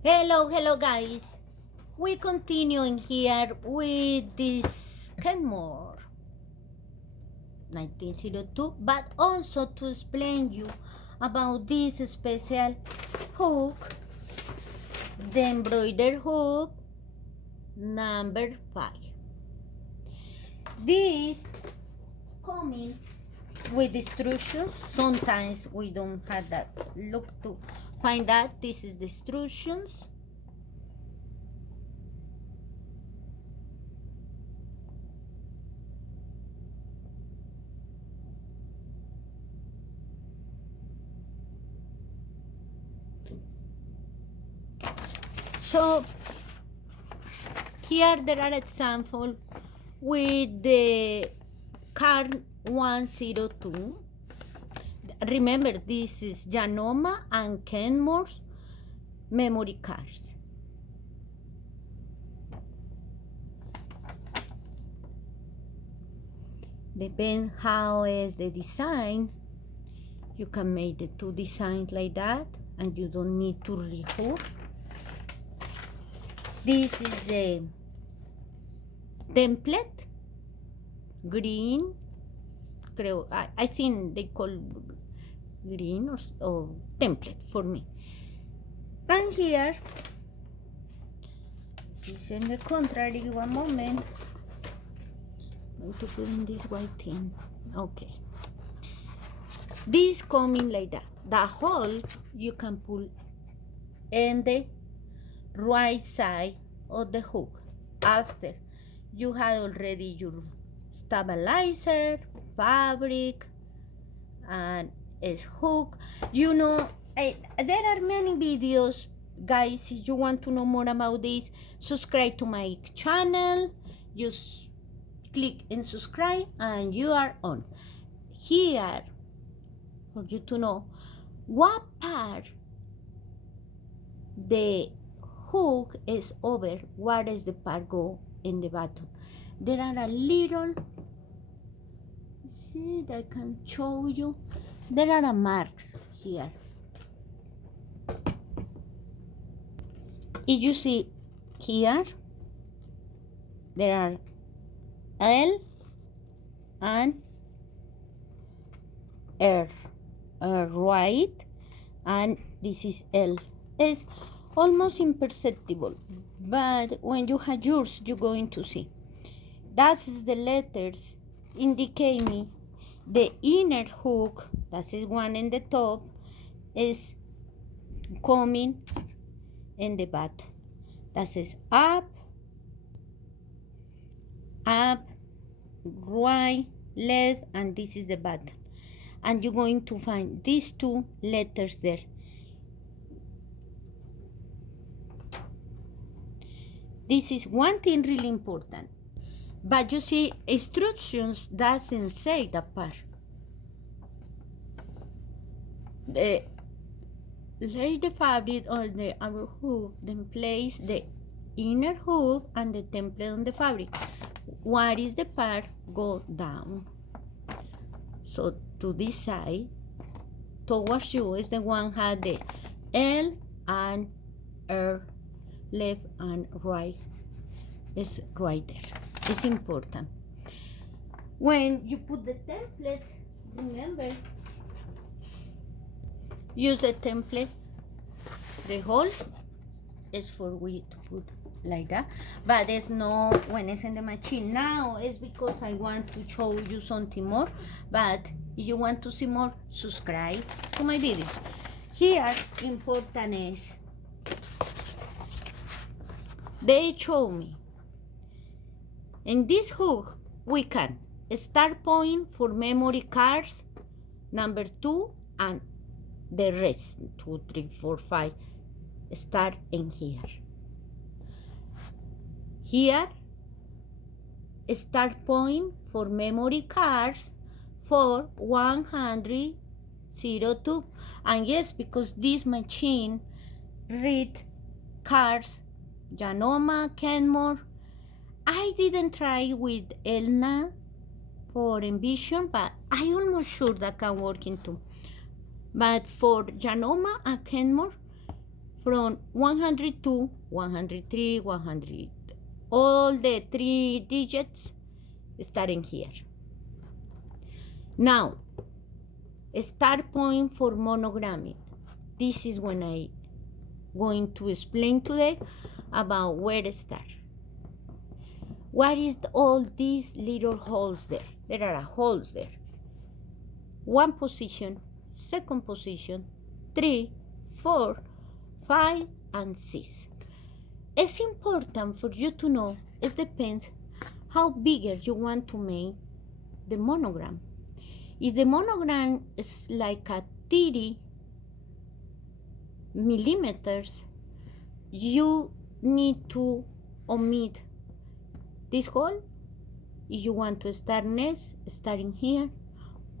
Hello guys. We continuing here with this Kenmore 1902, but also to explain you about this special hook, the embroidered hook number 5. This coming with instructions. Sometimes we don't have that look to find that this is the instructions. So here there are examples with the card 102. Remember, this is Janoma and Kenmore's memory cards. Depends how is the design. You can make the two designs like that and you don't need to rehook. This is the template, green, I think they call green or template for me. And here, this is in the contrary, one moment. I'm going to put in this white thing. Okay. This coming like that. The hole you can pull in the right side of the hook after you had already your stabilizer, fabric, and its hook. You know, there are many videos, guys. If you want to know more about this, subscribe to my channel. Just click and subscribe and you are on. Here, for you to know what part the hook is over, what is the part go in the bottom. There are a little, see, I can show you, there are marks here. If you see here, there are L and R, right, and this is L. It's almost imperceptible, but when you have yours, you're going to see. That's the letters indicate me the inner hook, that is one in the top, is coming in the bottom. That is up, right, left, and this is the bottom. And you're going to find these two letters there. This is one thing really important. But you see, instructions doesn't say that part. Lay the fabric on the outer hook, then place the inner hook and the template on the fabric. What is the part go down? So to this side, towards you is the one had the L and R, left and right. It's right there. It's important. When you put the template, remember, use the template. The hole is for we to put like that, but there's no when it's in the machine. Now it's because I want to show you something more, but if you want to see more, subscribe to my videos. Here, important is they show me in this hook we can start point for memory cards number 2 and the rest 2, 3, 4, 5 start in here. Here, start point for memory cards for 102. And yes, because this machine read cards, Janoma, Kenmore. I didn't try with Elna for Envision, but I almost sure that can work into. But for Janoma and Kenmore, from 102, 103, 100, all the 3 digits starting here. Now, start point for monogramming. This is when I going to explain today about where to start. What is all these little holes there? There are holes there. 1 position, 2nd position, 3, 4, 5, and 6. It's important for you to know, it depends how bigger you want to make the monogram. If the monogram is like a 30 millimeters, you need to omit this hole. If you want to start next, starting here,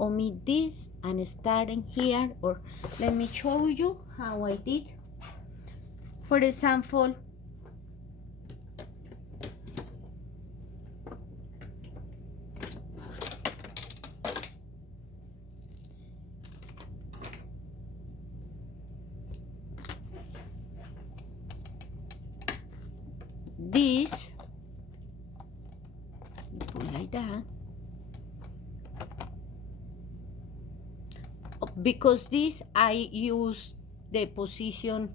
omit this and starting here. Or let me show you how I did. For example, this, put like that, because this I use the position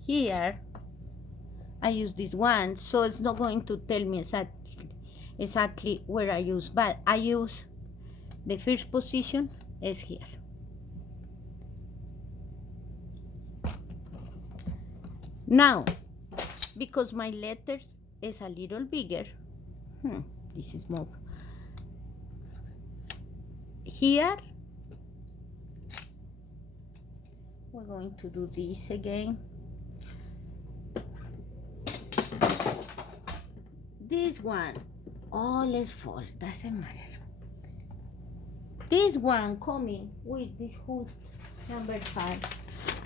here, I use this one, so it's not going to tell me exactly where I use, but I use the first position is here. Now, because my letters is a little bigger, this is more. Here, we're going to do this again. This one, let's fall, doesn't matter. This one coming with this hood number 5,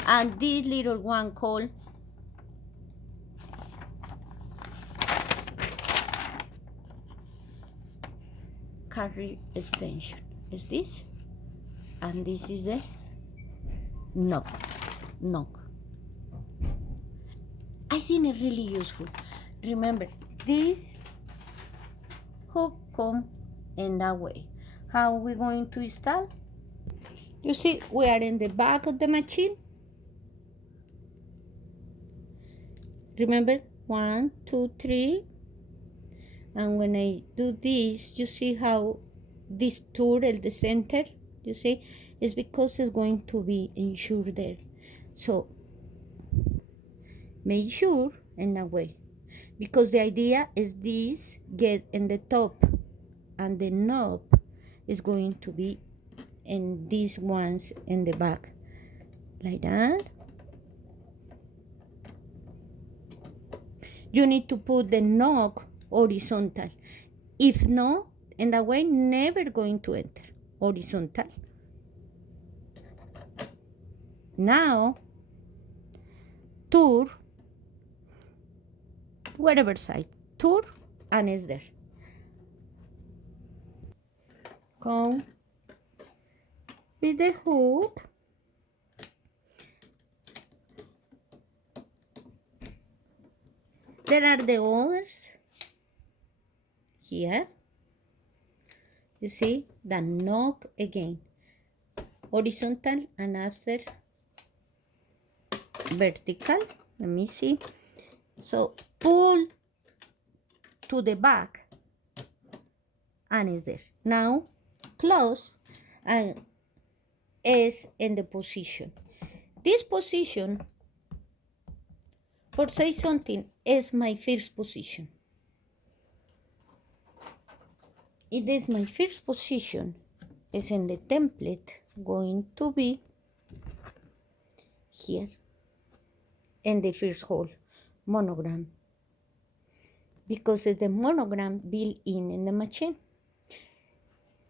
and this little one called carry extension is this, and this is the knock. I think it's really useful. Remember, this hook come in that way. How are we going to install? You see, we are in the back of the machine. Remember, 1, 2, 3. And when I do this, you see how this tool at the center, you see, is because it's going to be insured there. So make sure in that way, because the idea is this get in the top and the knob is going to be in these ones in the back, like that. You need to put the knob horizontal. If no, in that way, never going to enter. Horizontal. Now, turn, whatever side, turn, and it's there. Go with the hook. There are the others here. You see the knob again, horizontal and after vertical. Let me see. So pull to the back and it's there. Now close and is in the position. This position, for say something, is my first position. It is my first position, is in the template going to be here in the first hole, monogram, because it's the monogram built in the machine.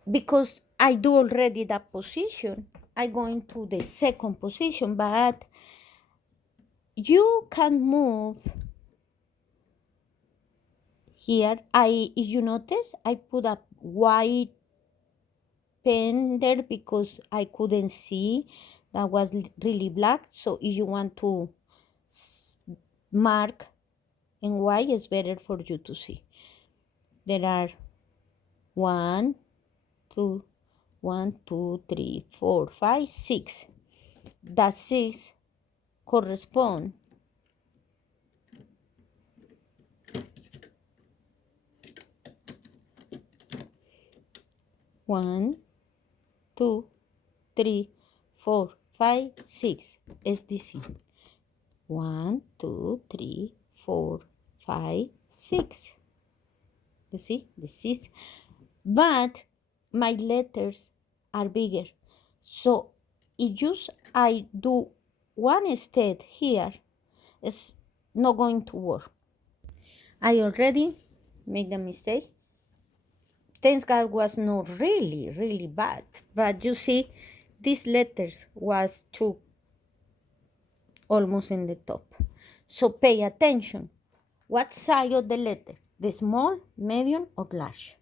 Because I do already that position, I go into the second position, but you can move here. If you notice, I put a white pen there because I couldn't see, that was really black. So if you want to mark and why is better for you to see. There are 1, 2, 1, 2, 3, 4, 5, 6. The 6 correspond one, 2, 3, 4, 5, 6. Es decir, 1, 2, 3, 4, 5, 6. You see, the 6. But my letters are bigger. So if just I do one step here, it's not going to work. I already made a mistake. Thanks God was not really bad. But you see, these letters was too almost in the top. So pay attention. What size of the letter? The small, medium, or large?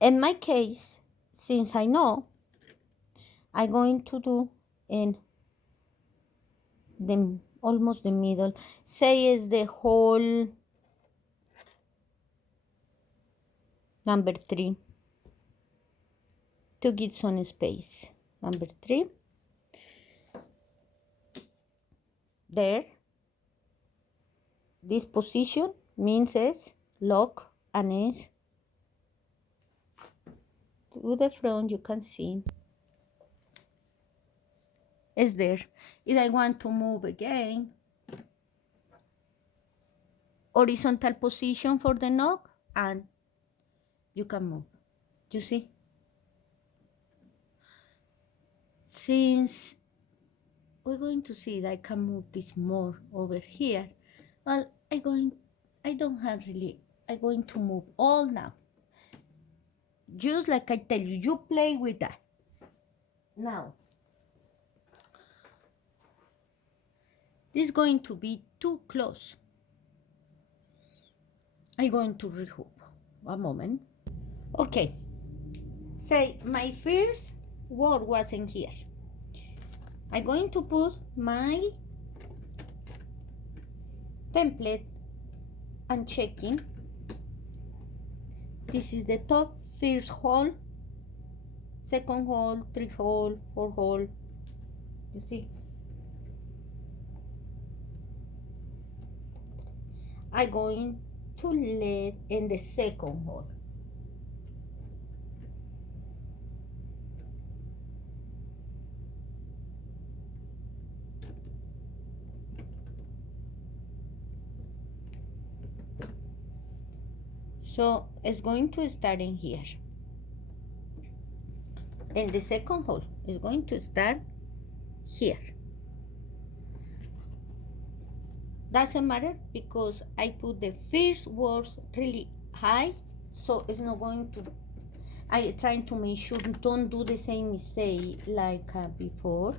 In my case, since I know, I'm going to do in the almost the middle. Say is the whole number 3 to get some space. Number 3. There. This position means is lock and is to the front. You can see is there. If I want to move again, horizontal position for the knock, and you can move. You see? Since we're going to see that I can move this more over here, well, I'm going to move all now. Just like I tell you, you play with that. Now, this is going to be too close. I'm going to rehoop. One moment. Okay. Say my first word wasn't here. I'm going to put my template and checking. This is the top, first hole, second hole, 3 hole, 4 hole. You see? I'm going to let in the second hole. So it's going to start in here. And the second hole is going to start here. Doesn't matter because I put the first words really high, so it's not going to. I trying to make sure don't do the same mistake like before.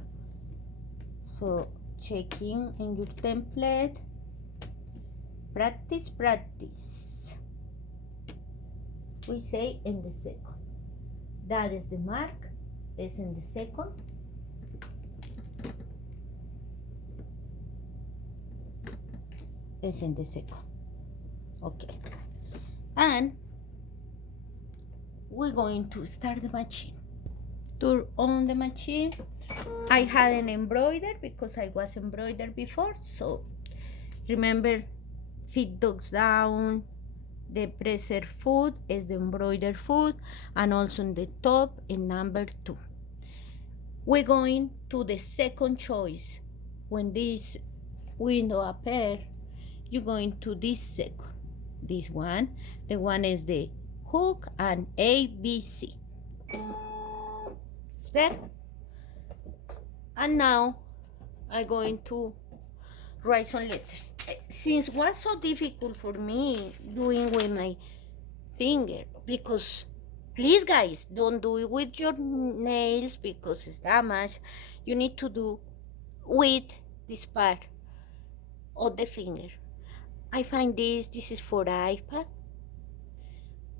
So checking in your template. Practice, practice. We say in the second. That is the mark. Is in the second. Is in the second. Okay. And we're going to start the machine. Turn on the machine. I had an embroider because I was embroidered before. So remember, feet dogs down. The presser foot is the embroidered foot, and also in the top in number 2. We're going to the second choice. When this window appears, you're going to this second. This one. The one is the hook and ABC. Step. And now I'm going to write some letters. Since it was so difficult for me doing with my finger, because please guys, don't do it with your nails because it's damaged. You need to do with this part of the finger. I find this is for the iPad,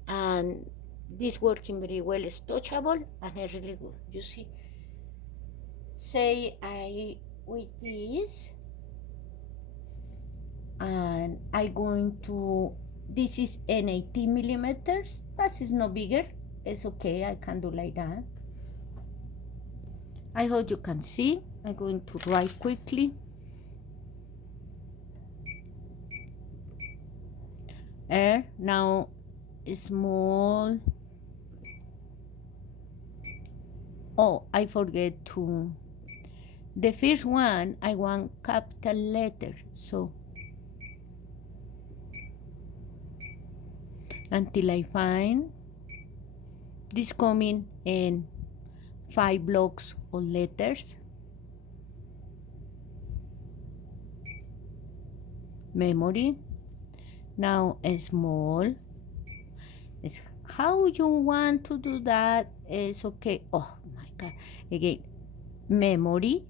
and this working very well. It's touchable and it's really good. You see, say I with this and I'm going to, this is an 18 millimeters, but it's no bigger. It's okay, I can do like that. I hope you can see. I'm going to write quickly. Now small. Oh, I forget to, the first one I want capital letter, so until I find this coming in 5 blocks of letters. Memory. Now a small. It's how you want to do that is okay. Oh my God. Again, memory.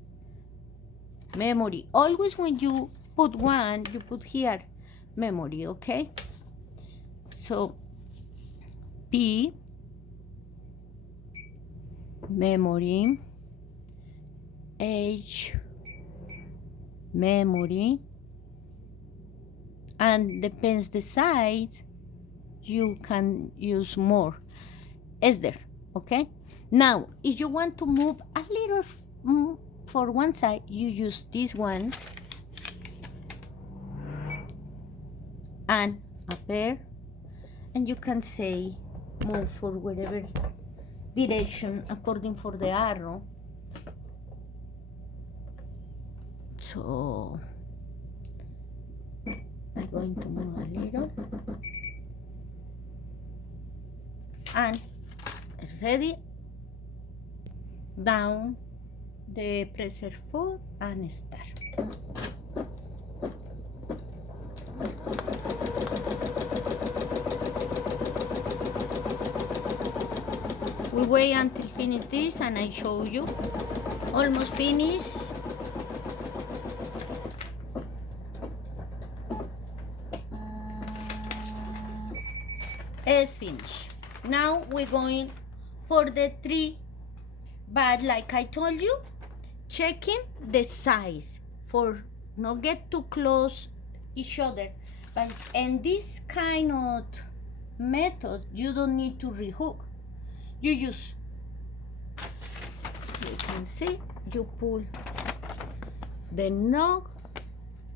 Memory. Always when you put one, you put here memory, okay? So P, memory, H, memory, and depends the size, you can use more. Is there, okay? Now, if you want to move a little for one side, you use these ones and a pair, and you can say move for whatever direction according for the arrow. So I'm going to move a little and ready, down the presser foot and start. We wait until finish this and I show you. Almost finished. It's finished. Now we're going for the 3, but like I told you, checking the size for not get too close each other. But in this kind of method, you don't need to rehook. You use, you can see, you pull the knot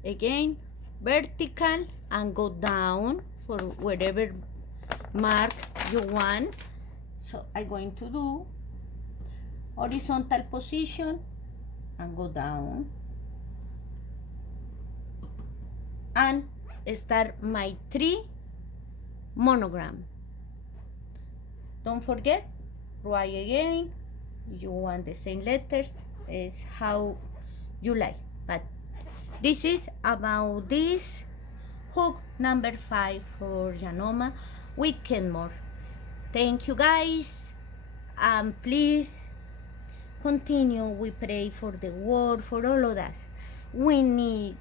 again vertical and go down for whatever mark you want. So I'm going to do horizontal position and go down and start my 3 monogram. Don't forget, write again. You want the same letters, is how you like. But this is about this hook number 5 for Janoma with Kenmore. Thank you guys, and please continue. We pray for the world, for all of us. We need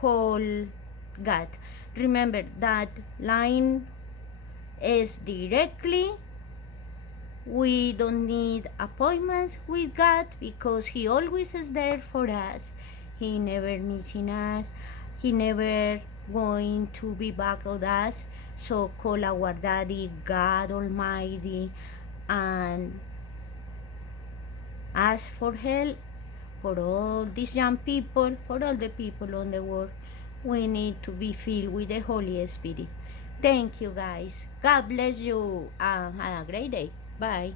call God. Remember that line is directly. We don't need appointments with God because He always is there for us. He never missing us. He never going to be back with us. So call our Daddy, God Almighty, and ask for help for all these young people, for all the people on the world. We need to be filled with the Holy Spirit. Thank you, guys. God bless you and have a great day. Bye.